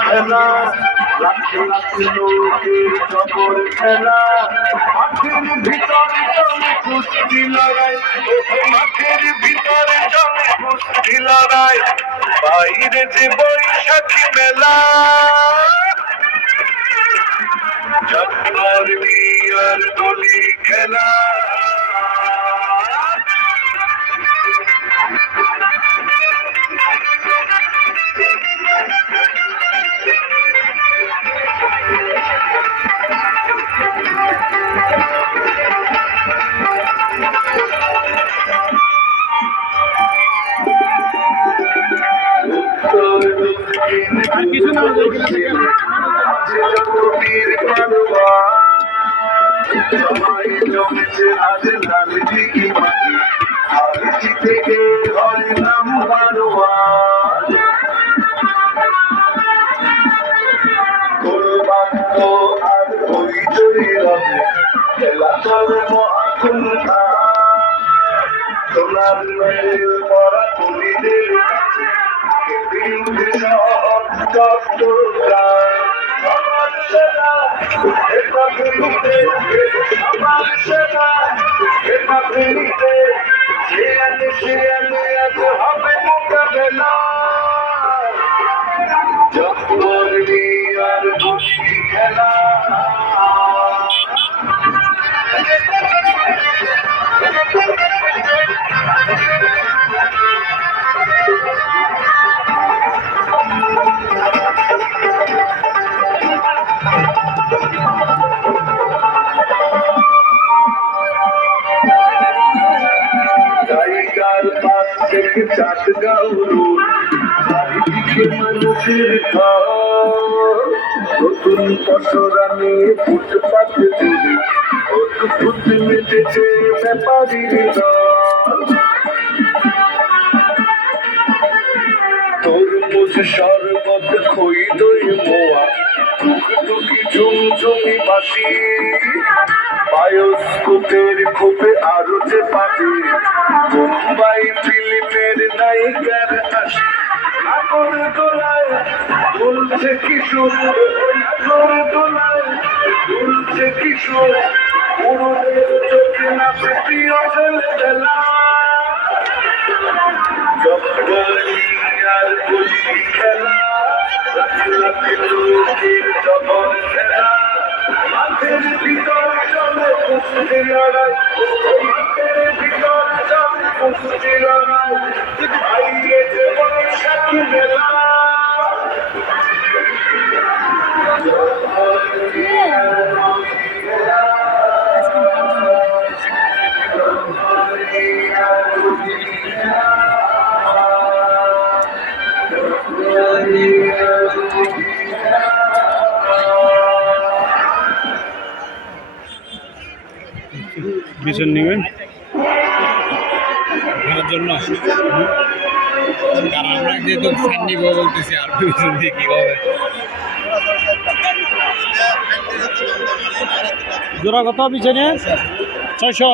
খেলা লাখ লাখ লোকের জবর খেলা মাঠের ভিতরে চলে কুস্তি লড়াই মাঠের ভিতরে চলে কুস্তি লড়াই বাইরে যে বৈশাখী মেলা জব্বার বিয়ার গলি খেলা আর কিছু না সবাই জমেছে আজ লাল দিঘি মাটি হারিছি থেকে হয় নাম বারোয়ার গোলবাক্য আর হইচই রবে খেলা ধর্ম আগুন সোনার মেল পরা তুলিদের কাছে সবার সেনা এটা ফেলিতে সবার সেনা এটা ফেলিতে সে আনে আজ হবে মোকাবেলা জব্বর আর বসি খেলা জায়গার পাশ থেকে চাঁদ গাউরু চারিদিকে মানুষের ঘর নতুন পসরা নিয়ে ফুটপাত জুড়ে অদ্ভুত মেটেছে ব্যাপারীর দল তরমুজ শরবত খই দই মোয়া টুকটুকি ঝুমঝুমি বাসি বায়োস্কোপের খোপে আরো যে পাবে মুম্বাই ফিল্মের নায়িকার হাসি নাগর দোলায় দুলছে কিশোর নাগর দোলায় দুলছে কিশোর পুরোদের চোখে নাচে প্রিয় ছেলেবেলা জব্বর আর বলি খেলা লাখ লোকের জবর খেলা মাঠের ভিতরে চলে কুস্তি লড়াই মাঠের ভিতরে চলে কুস্তি লড়াই বাইরে যে বৈশাখী মেলা বিছন নেবেন ঘরের জন্য কারণ আমরা যেহেতু ফ্যান নিব বলতেছি আর বিছন দিয়ে কি হবে জোড়া কত বিছনে 600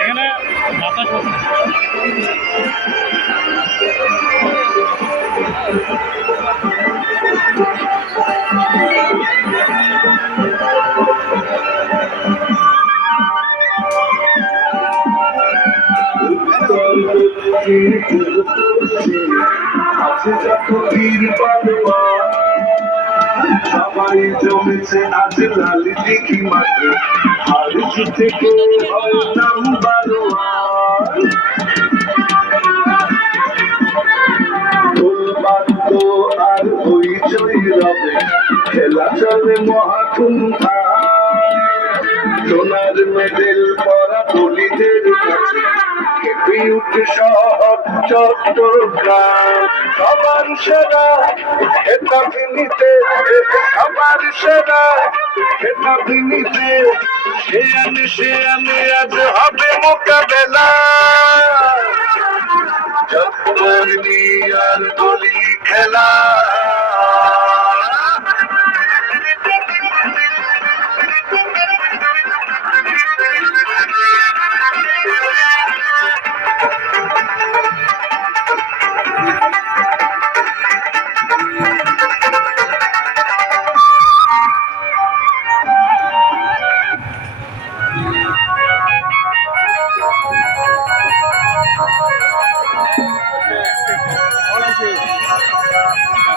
এখানে বাতাস সবাই জমেছে আজ লাল দিঘি মাঠে হারিছি থেকে হয় নাম বারোয়ার গোলবাক্য আর হইচই রবে, খেলা চলে মহাধুমধাম। সোনার মেডেল পরা বলিদের কাছে কেঁপে উঠে শহর চট্টগ্রাম। সবার সেরা খেতাবি নিতে, সবার সেরা খেতাবি নিতে, সে আনে আজ হবে মোকাবেলা। চত্বর নিয়ার গলি খেলা।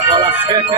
বল আছে